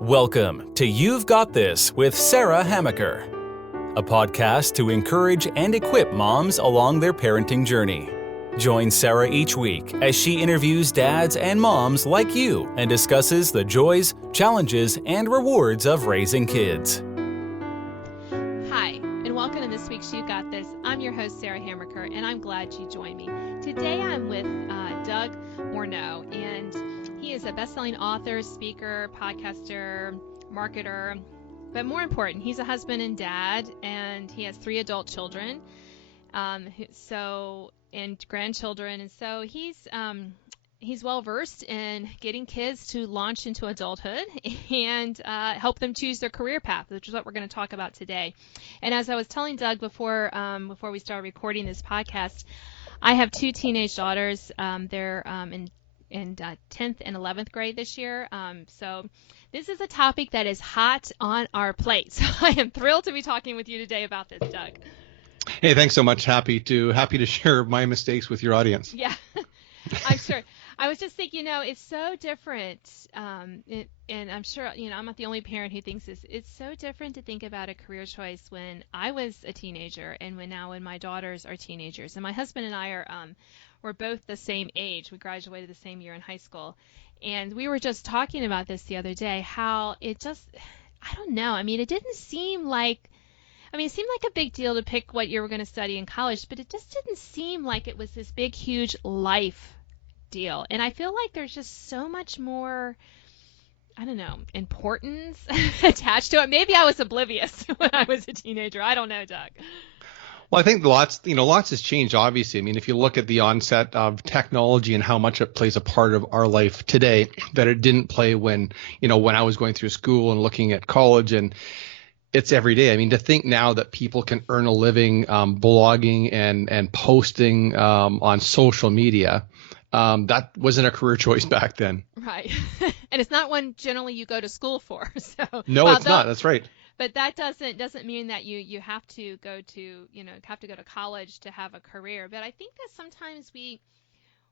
Welcome to You've Got This with Sarah Hamaker, a podcast to encourage and equip moms along their parenting journey. Join Sarah each week as she interviews dads and moms like you and discusses the joys, challenges, and rewards of raising kids. Hi, and welcome to this week's You Got This. I'm your host, Sarah Hamaker, and I'm glad you joined me. Today I'm with Doug Morneau, and he is a best-selling author, speaker, podcaster, marketer, but more important, he's a husband and dad, and he has 3 adult children, and grandchildren, and so he's well-versed in getting kids to launch into adulthood and help them choose their career path, which is what we're going to talk about today. And as I was telling Doug before we started recording this podcast, I have 2 teenage daughters. They're in 10th and 11th grade this year. So this is a topic that is hot on our plate. So I am thrilled to be talking with you today about this, Doug. Hey, thanks so much. Happy to share my mistakes with your audience. Yeah, I'm sure. I was just thinking, it's so different. And I'm sure, I'm not the only parent who thinks this. It's so different to think about a career choice when I was a teenager and when my daughters are teenagers. And my husband and I are, we're both the same age. We graduated the same year in high school. And we were just talking about this the other day, how it just, I don't know. It didn't seem like, it seemed like a big deal to pick what you were going to study in college, but it just didn't seem like it was this big, huge life deal. And I feel like there's just so much more, importance attached to it. Maybe I was oblivious when I was a teenager. I don't know, Doug. Well, I think lots has changed, obviously. If you look at the onset of technology and how much it plays a part of our life today that it didn't play when I was going through school and looking at college, and it's every day. To think now that people can earn a living blogging and posting on social media, that wasn't a career choice back then. Right. And it's not one generally you go to school for. So no, it's not. That's right. But that doesn't mean that you have to go to college to have a career. But I think that sometimes we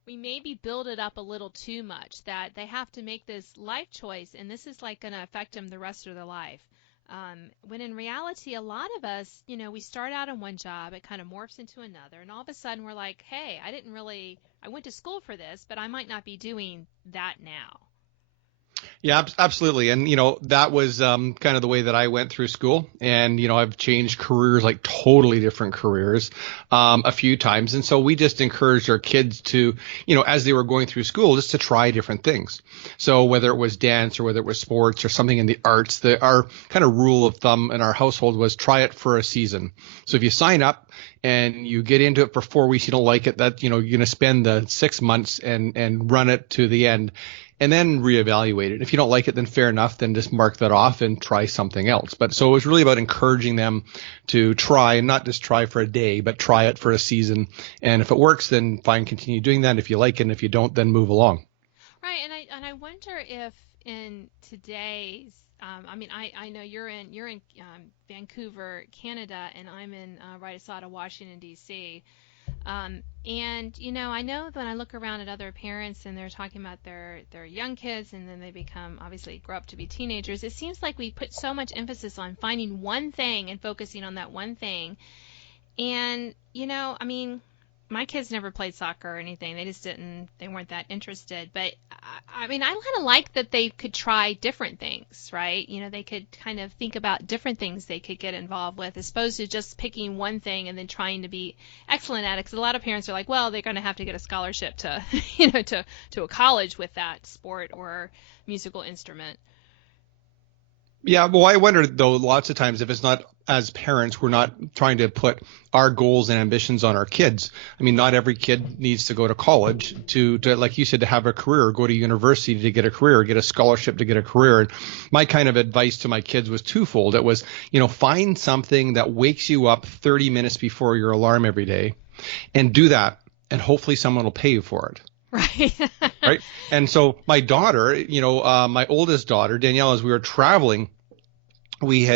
maybe build it up a little too much, that they have to make this life choice and this is like going to affect them the rest of their life. When in reality, a lot of us, we start out in one job, it kind of morphs into another, and all of a sudden we're like, hey, I went to school for this, but I might not be doing that now. Yeah, absolutely. And, that was kind of the way that I went through school. And, I've changed careers, like totally different careers a few times. And so we just encouraged our kids to, as they were going through school, just to try different things. So whether it was dance or whether it was sports or something in the arts, our kind of rule of thumb in our household was try it for a season. So if you sign up and you get into it for 4 weeks, you don't like it, that, you're going to spend the 6 months and run it to the end. And then reevaluate it. If you don't like it, then fair enough, then just mark that off and try something else. But so it was really about encouraging them to try, and not just try for a day, but try it for a season. And if it works, then fine, continue doing that. If you like it, and if you don't, then move along. Right, and I wonder if in today's, I know you're in Vancouver, Canada, and I'm in right outside of Washington, D.C., and, I know when I look around at other parents and they're talking about their young kids and then they grow up to be teenagers, it seems like we put so much emphasis on finding one thing and focusing on that one thing. And, my kids never played soccer or anything. They weren't that interested. But, I kind of like that they could try different things, right? They could kind of think about different things they could get involved with as opposed to just picking one thing and then trying to be excellent at it. Because a lot of parents are like, well, they're going to have to get a scholarship to, to a college with that sport or musical instrument. Yeah, well, I wonder, though, lots of times if it's not, as parents, we're not trying to put our goals and ambitions on our kids. Not every kid needs to go to college to like you said, to have a career, or go to university to get a career, or get a scholarship to get a career. And my kind of advice to my kids was twofold. It was, find something that wakes you up 30 minutes before your alarm every day and do that. And hopefully someone will pay you for it. Right. Right. And so my daughter, my oldest daughter, Danielle, as we were traveling,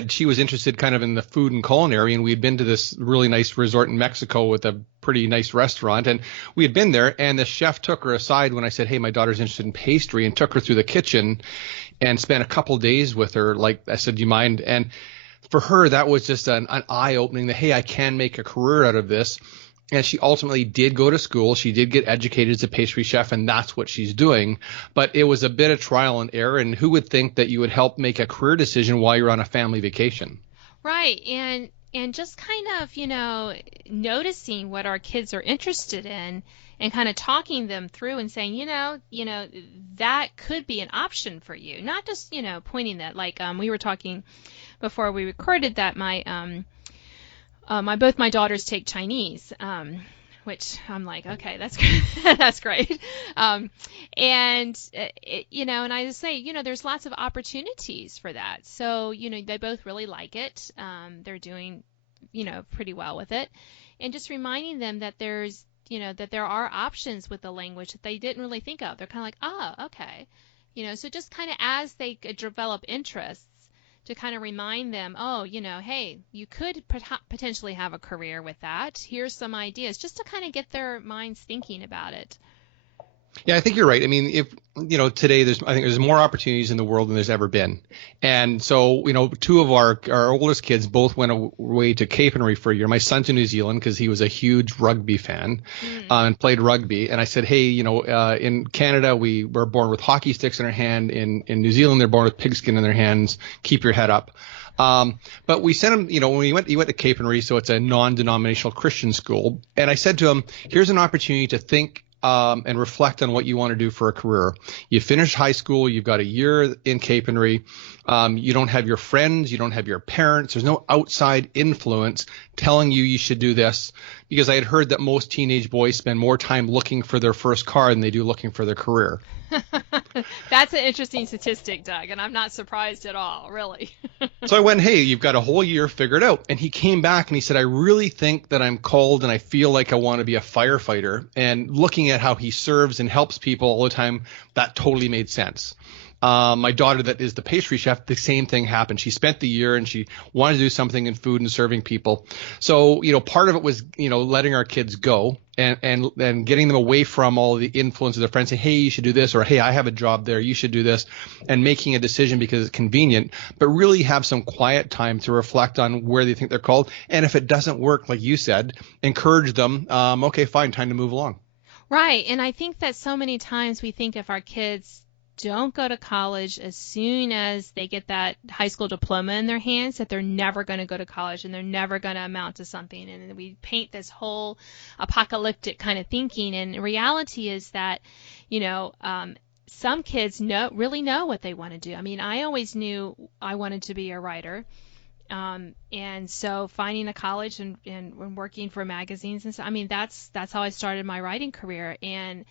she was interested kind of in the food and culinary, and we had been to this really nice resort in Mexico with a pretty nice restaurant, and we had been there, and the chef took her aside when I said, hey, my daughter's interested in pastry, and took her through the kitchen and spent a couple days with her. Like I said, do you mind? And for her, that was just an eye opening that, hey, I can make a career out of this. And she ultimately did go to school. She did get educated as a pastry chef, and that's what she's doing. But it was a bit of trial and error. And who would think that you would help make a career decision while you're on a family vacation? Right. And just kind of, noticing what our kids are interested in and kind of talking them through and saying, that could be an option for you. Not just, pointing that, like we were talking before we recorded that both my daughters take Chinese, which I'm like, okay, that's that's great. And I just say, there's lots of opportunities for that. So, they both really like it. They're doing, pretty well with it. And just reminding them that there's, that there are options with the language that they didn't really think of. They're kind of like, oh, okay. So just kind of as they develop interests, to kind of remind them, oh, hey, you could potentially have a career with that. Here's some ideas, just to kind of get their minds thinking about it. Yeah, I think you're right. I mean, if today I think there's more opportunities in the world than there's ever been. And so, two of our oldest kids both went away to Capenry for a year. My son to New Zealand because he was a huge rugby fan and played rugby. And I said, hey, in Canada, we were born with hockey sticks in our hand. In New Zealand, they're born with pigskin in their hands. Keep your head up. But we sent him, when he went to Capenry, so it's a non-denominational Christian school. And I said to him, here's an opportunity to think and reflect on what you want to do for a career. You finished high school, you've got a year in Capenry, you don't have your friends, you don't have your parents, there's no outside influence telling you should do this, because I had heard that most teenage boys spend more time looking for their first car than they do looking for their career. That's an interesting statistic, Doug, and I'm not surprised at all, really. So I went, hey, you've got a whole year figured out. And he came back and he said, I really think that I'm called and I feel like I want to be a firefighter. And looking at how he serves and helps people all the time, that totally made sense. My daughter that is the pastry chef, the same thing happened. She spent the year and she wanted to do something in food and serving people. So, part of it was, letting our kids go and getting them away from all the influence of their friends saying, hey, you should do this, or hey, I have a job there, you should do this, and making a decision because it's convenient, but really have some quiet time to reflect on where they think they're called. And if it doesn't work, like you said, encourage them. Okay, fine, time to move along. Right. And I think that so many times we think if our kids don't go to college as soon as they get that high school diploma in their hands, that they're never going to go to college and they're never going to amount to something. And we paint this whole apocalyptic kind of thinking. And reality is that, some kids really know what they want to do. I mean, I always knew I wanted to be a writer. And so finding a college and working for magazines and so, I mean, that's how I started my writing career. And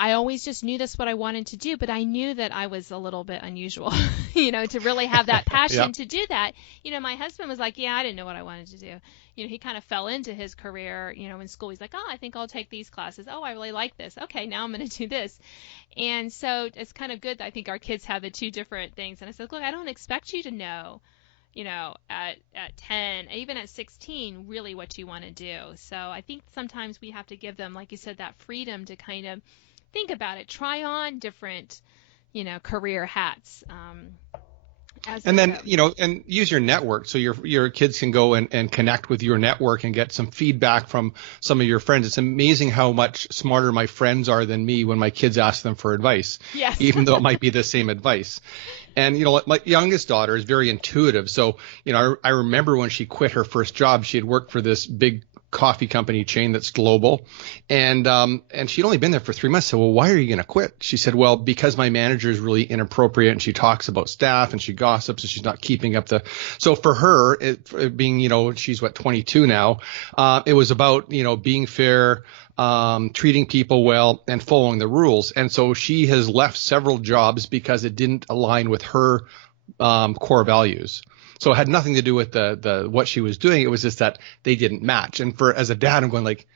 I always just knew that's what I wanted to do, but I knew that I was a little bit unusual, to really have that passion to do that. My husband was like, yeah, I didn't know what I wanted to do. He kind of fell into his career, in school. He's like, oh, I think I'll take these classes. Oh, I really like this. Okay, now I'm going to do this. And so it's kind of good that I think our kids have the two different things. And I said, look, I don't expect you to know, at 10, even at 16, really what you want to do. So I think sometimes we have to give them, like you said, that freedom to kind of think about it, try on different, career hats. And then, and use your network so your kids can go and connect with your network and get some feedback from some of your friends. It's amazing how much smarter my friends are than me when my kids ask them for advice, yes. Even though it might be the same advice. And, my youngest daughter is very intuitive. So, I remember when she quit her first job, she had worked for this big coffee company chain that's global. And she'd only been there for 3 months. So, well, why are you going to quit? She said, well, because my manager is really inappropriate and she talks about staff and she gossips and she's not keeping up so for her, it being, she's 22 now. It was about, being fair, treating people well and following the rules. And so she has left several jobs because it didn't align with her, core values. So it had nothing to do with the what she was doing. It was just that they didn't match. And as a dad, I'm going like,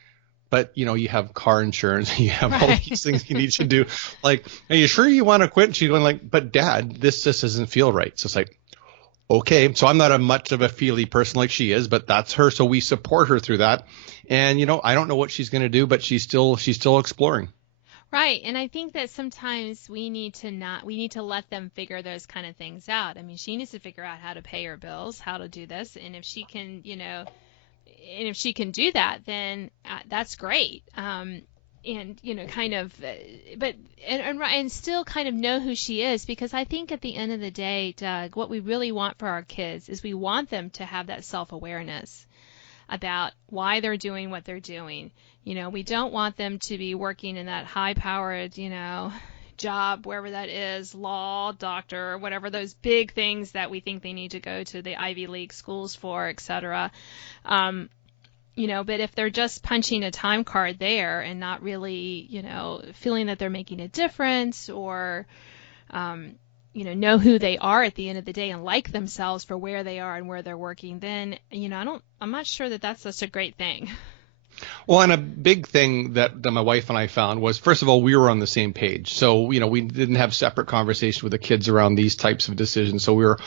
but you have car insurance, you have all these things you need to do. Like, are you sure you want to quit? And she's going like, but Dad, this just doesn't feel right. So it's like, okay. So I'm not much of a feely person like she is, but that's her. So we support her through that. And I don't know what she's going to do, but she's still exploring. Right. And I think that sometimes we need to let them figure those kind of things out. I mean, she needs to figure out how to pay her bills, how to do this. And if she can, and if she can do that, then that's great. And, kind of, but, and still kind of know who she is, because I think at the end of the day, Doug, what we really want for our kids is we want them to have that self-awareness about why they're doing what they're doing. We don't want them to be working in that high-powered, job, wherever that is, law, doctor, whatever those big things that we think they need to go to the Ivy League schools for, etc. But if they're just punching a time card there and not really, feeling that they're making a difference, or, know who they are at the end of the day and like themselves for where they are and where they're working, then, I'm not sure that that's such a great thing. Well, and a big thing that my wife and I found was, first of all, we were on the same page. So, we didn't have separate conversations with the kids around these types of decisions. So we were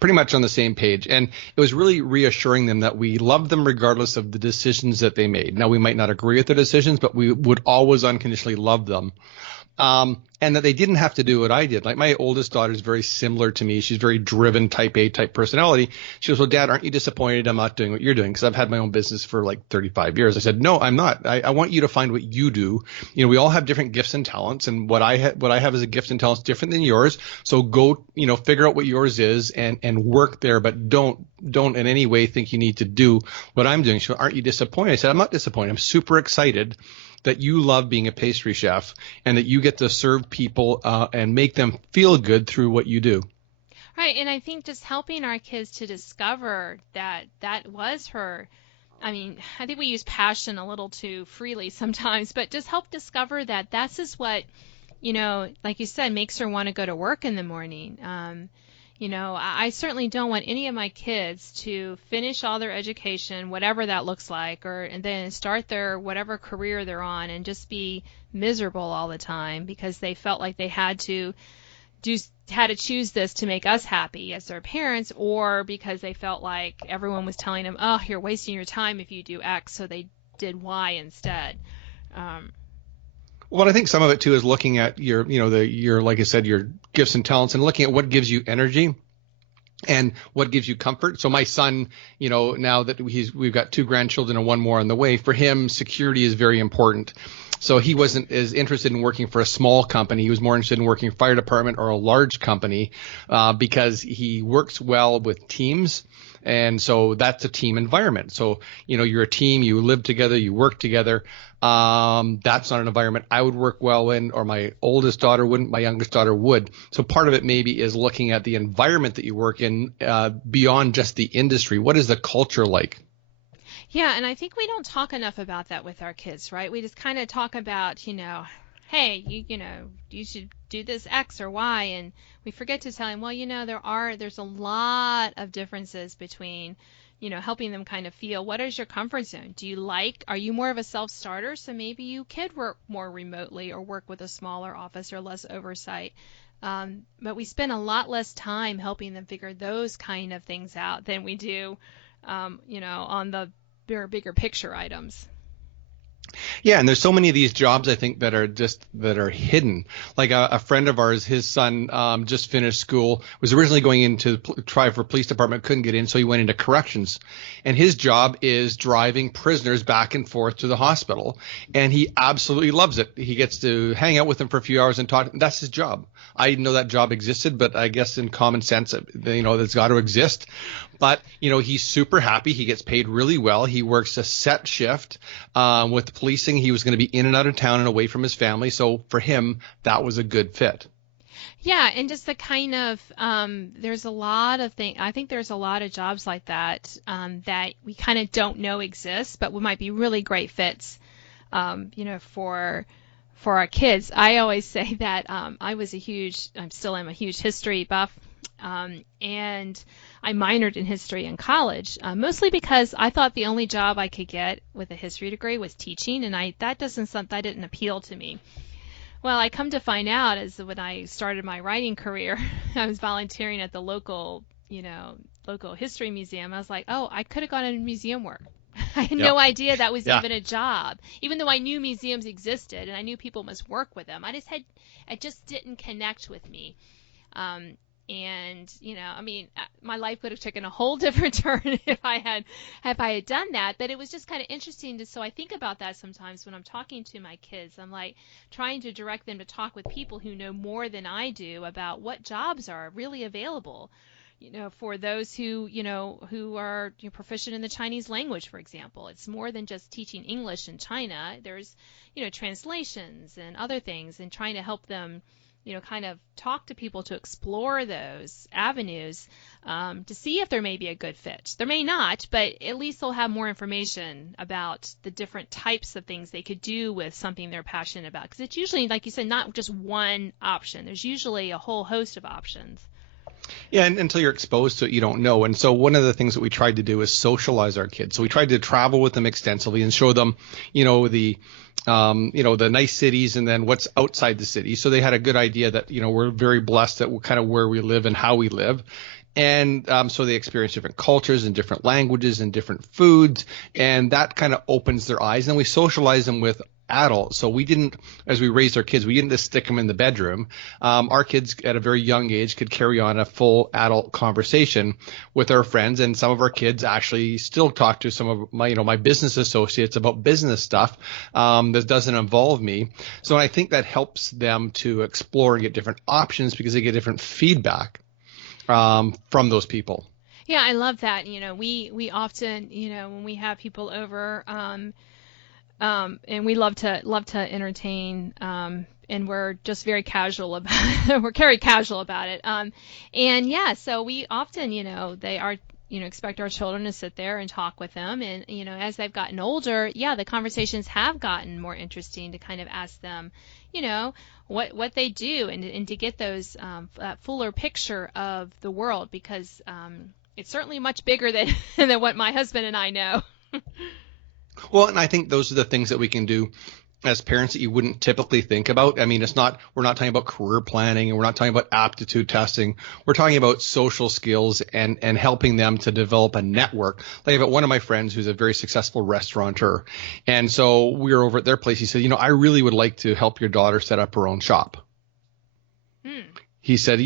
pretty much on the same page. And it was really reassuring them that we loved them regardless of the decisions that they made. Now, we might not agree with their decisions, but we would always unconditionally love them. And that they didn't have to do what I did. Like, my oldest daughter is very similar to me. She's very driven, type A type personality. She goes, well, Dad, aren't you disappointed I'm not doing what you're doing? Because I've had my own business for like 35 years. I said, no, I'm not. I want you to find what you do. We all have different gifts and talents, and what I have as a gift and talent is different than yours. So go, figure out what yours is and work there, but don't in any way think you need to do what I'm doing. She goes, aren't you disappointed? I said, I'm not disappointed. I'm super excited that you love being a pastry chef and that you get to serve people and make them feel good through what you do. Right. And I think just helping our kids to discover that was her. I mean, I think we use passion a little too freely sometimes, but just help discover that this is what, like you said, makes her want to go to work in the morning. I certainly don't want any of my kids to finish all their education, whatever that looks like, and then start their whatever career they're on and just be miserable all the time because they felt like they had to choose this to make us happy as their parents, or because they felt like everyone was telling them, oh, you're wasting your time if you do X, so they did Y instead. Well, I think some of it too is looking at your like I said, your gifts and talents, and looking at what gives you energy and what gives you comfort. So my son, now that we've got 2 grandchildren and 1 more on the way, for him, security is very important. So he wasn't as interested in working for a small company. He was more interested in working fire department or a large company because he works well with teams. And so that's a team environment. So, you're a team, you live together, you work together. That's not an environment I would work well in, or my oldest daughter wouldn't, my youngest daughter would. So part of it maybe is looking at the environment that you work in beyond just the industry. What is the culture like? Yeah, and I think we don't talk enough about that with our kids, right? We just kind of talk about, hey, you should do this X or Y, and we forget to tell them, well, there's a lot of differences between, helping them kind of feel, what is your comfort zone? Are you more of a self-starter? So maybe you could work more remotely or work with a smaller office or less oversight. But we spend a lot less time helping them figure those kind of things out than we do, on the bigger picture items. Yeah, and there's so many of these jobs I think that are hidden. Like a friend of ours, his son just finished school, was originally going in to try for police department, couldn't get in, so he went into corrections. And his job is driving prisoners back and forth to the hospital, and he absolutely loves it. He gets to hang out with them for a few hours and talk. That's his job. I didn't know that job existed, but I guess in common sense, it's got to exist. But, he's super happy. He gets paid really well. He works a set shift. With policing, he was going to be in and out of town and away from his family. So for him, that was a good fit. Yeah, and just the kind of there's a lot of things. I think there's a lot of jobs like that that we kind of don't know exist, but might be really great fits, for our kids. I always say that I still am a huge history buff, and I minored in history in college, mostly because I thought the only job I could get with a history degree was teaching, and that didn't appeal to me. Well, I come to find out is that when I started my writing career, I was volunteering at the local history museum. I was like, oh, I could have gone into museum work. I had Yep. no idea that was Yeah. even a job, even though I knew museums existed and I knew people must work with them. It just didn't connect with me. Um, and I mean, my life would have taken a whole different turn if I had done that. But it was just kind of interesting so I think about that sometimes when I'm talking to my kids. I'm like trying to direct them to talk with people who know more than I do about what jobs are really available. For those who are proficient in the Chinese language, for example. It's more than just teaching English in China. There's translations and other things, and trying to help them kind of talk to people to explore those avenues, to see if there may be a good fit. There may not, but at least they'll have more information about the different types of things they could do with something they're passionate about. Because it's usually, like you said, not just one option. There's usually a whole host of options. Yeah, and until you're exposed to it, you don't know. And so one of the things that we tried to do is socialize our kids. So we tried to travel with them extensively and show them, the nice cities and then what's outside the city. So they had a good idea that, we're very blessed at kind of where we live and how we live. And so they experience different cultures and different languages and different foods. And that kind of opens their eyes. And we socialize them with adults. So we didn't, as we raised our kids, we didn't just stick them in the bedroom. Our kids at a very young age could carry on a full adult conversation with our friends. And some of our kids actually still talk to some of my business associates about business stuff that doesn't involve me. So I think that helps them to explore and get different options because they get different feedback from those people. Yeah, I love that. We often, when we have people over, and we love to entertain, and we're just very casual about it. We're very casual about it. And yeah, so we often, they are, expect our children to sit there and talk with them. And, as they've gotten older, yeah, the conversations have gotten more interesting to kind of ask them, what they do and to get those, that fuller picture of the world, because it's certainly much bigger than, than what my husband and I know. Well, and I think those are the things that we can do as parents that you wouldn't typically think about. I mean, we're not talking about career planning and we're not talking about aptitude testing. We're talking about social skills and helping them to develop a network. Like I've got one of my friends who's a very successful restaurateur. And so we were over at their place. He said, I really would like to help your daughter set up her own shop. He said,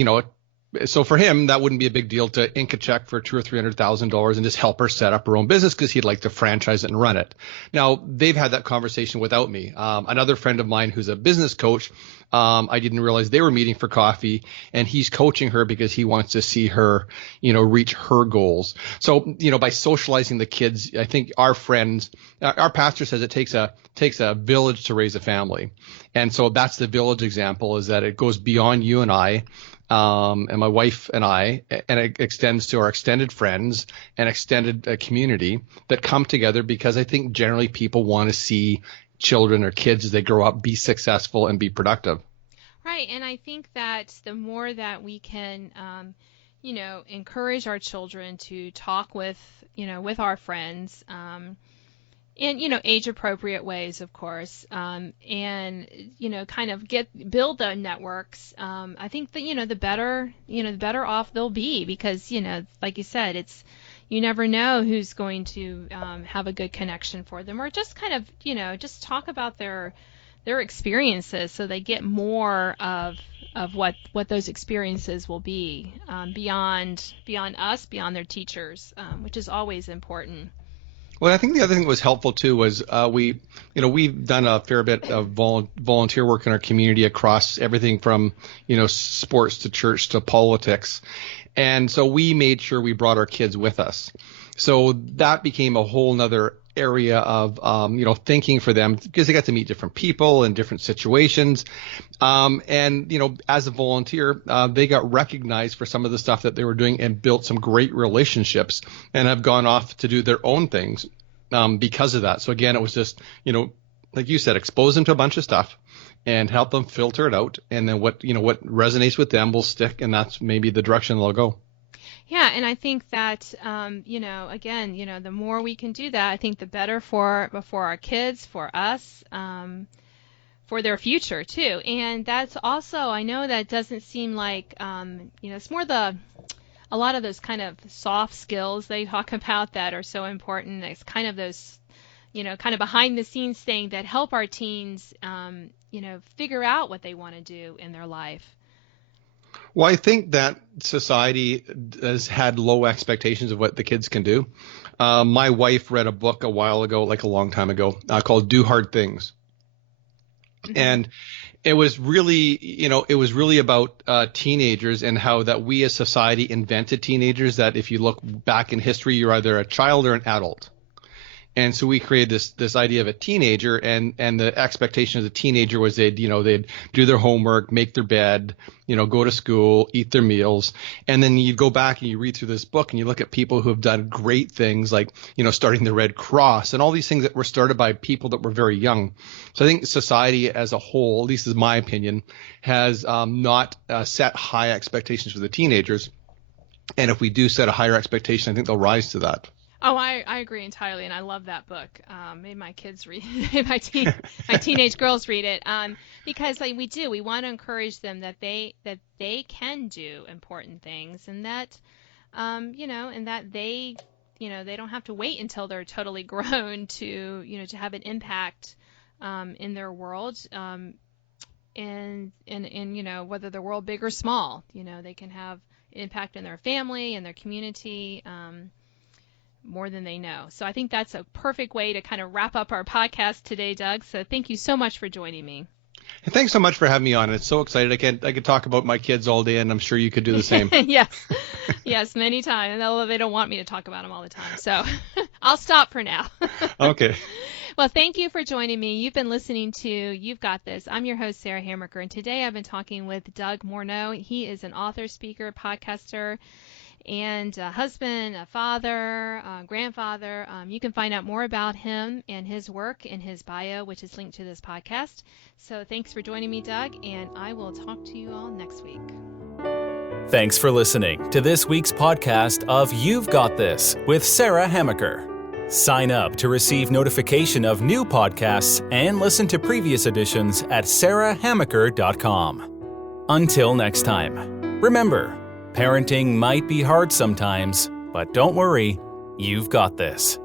so for him, that wouldn't be a big deal to ink a check for $200,000 or $300,000 and just help her set up her own business because he'd like to franchise it and run it. Now, they've had that conversation without me. Another friend of mine who's a business coach, I didn't realize they were meeting for coffee, and he's coaching her because he wants to see her, reach her goals. So, by socializing the kids, I think our pastor says it takes a village to raise a family. And so that's the village example, is that it goes beyond you and I. And my wife and I, and it extends to our extended friends and extended community that come together because I think generally people want to see children or kids as they grow up be successful and be productive. Right, and I think that the more that we can, encourage our children to talk with our friends, in age-appropriate ways, of course, and kind of build the networks. I think that the better off they'll be, because like you said, you never know who's going to have a good connection for them, or just kind of just talk about their experiences, so they get more of what those experiences will be, beyond us, beyond their teachers, which is always important. Well, I think the other thing that was helpful too was we've done a fair bit of volunteer work in our community across everything from sports to church to politics, and so we made sure we brought our kids with us. So that became a whole nother area of thinking for them, because they got to meet different people in different situations, and as a volunteer, they got recognized for some of the stuff that they were doing and built some great relationships and have gone off to do their own things because of that. So again, it was just like you said, expose them to a bunch of stuff and help them filter it out, and then what resonates with them will stick, and that's maybe the direction they'll go. Yeah, and I think that, again, the more we can do that, I think the better for our kids, for us, for their future too. And that's also, I know that doesn't seem like, it's more a lot of those kind of soft skills they talk about that are so important. It's kind of those, kind of behind the scenes thing that help our teens, figure out what they want to do in their life. Well, I think that society has had low expectations of what the kids can do. My wife read a book a while ago, like a long time ago, called Do Hard Things. And it was really about teenagers and how that we as society invented teenagers, that if you look back in history, you're either a child or an adult. And so we created this idea of a teenager, and the expectation of the teenager was they'd do their homework, make their bed, go to school, eat their meals. And then you go back and you read through this book and you look at people who have done great things like, starting the Red Cross and all these things that were started by people that were very young. So I think society as a whole, at least is my opinion, has not set high expectations for the teenagers. And if we do set a higher expectation, I think they'll rise to that. Oh, I agree entirely, and I love that book. Made my kids read, made my teenage girls read it, because we want to encourage them that they can do important things, and that and that they don't have to wait until they're totally grown to have an impact in their world, and whether the world big or small, they can have impact in their family and their community. More than they know. So I think that's a perfect way to kind of wrap up our podcast today, Doug. So thank you so much for joining me. And thanks so much for having me on. It's so excited. I could talk about my kids all day, and I'm sure you could do the same. Yes, many times. Although they don't want me to talk about them all the time. So I'll stop for now. Okay. Well, thank you for joining me. You've been listening to You've Got This. I'm your host, Sarah Hammaker, and today I've been talking with Doug Morneau. He is an author, speaker, podcaster, and a husband, a father, a grandfather. You can find out more about him and his work in his bio, which is linked to this podcast. So thanks for joining me, Doug, and I will talk to you all next week. Thanks for listening to this week's podcast of You've Got This with Sarah Hammaker. Sign up to receive notification of new podcasts and listen to previous editions at sarahhammaker.com. Until next time, remember, parenting might be hard sometimes, but don't worry, you've got this.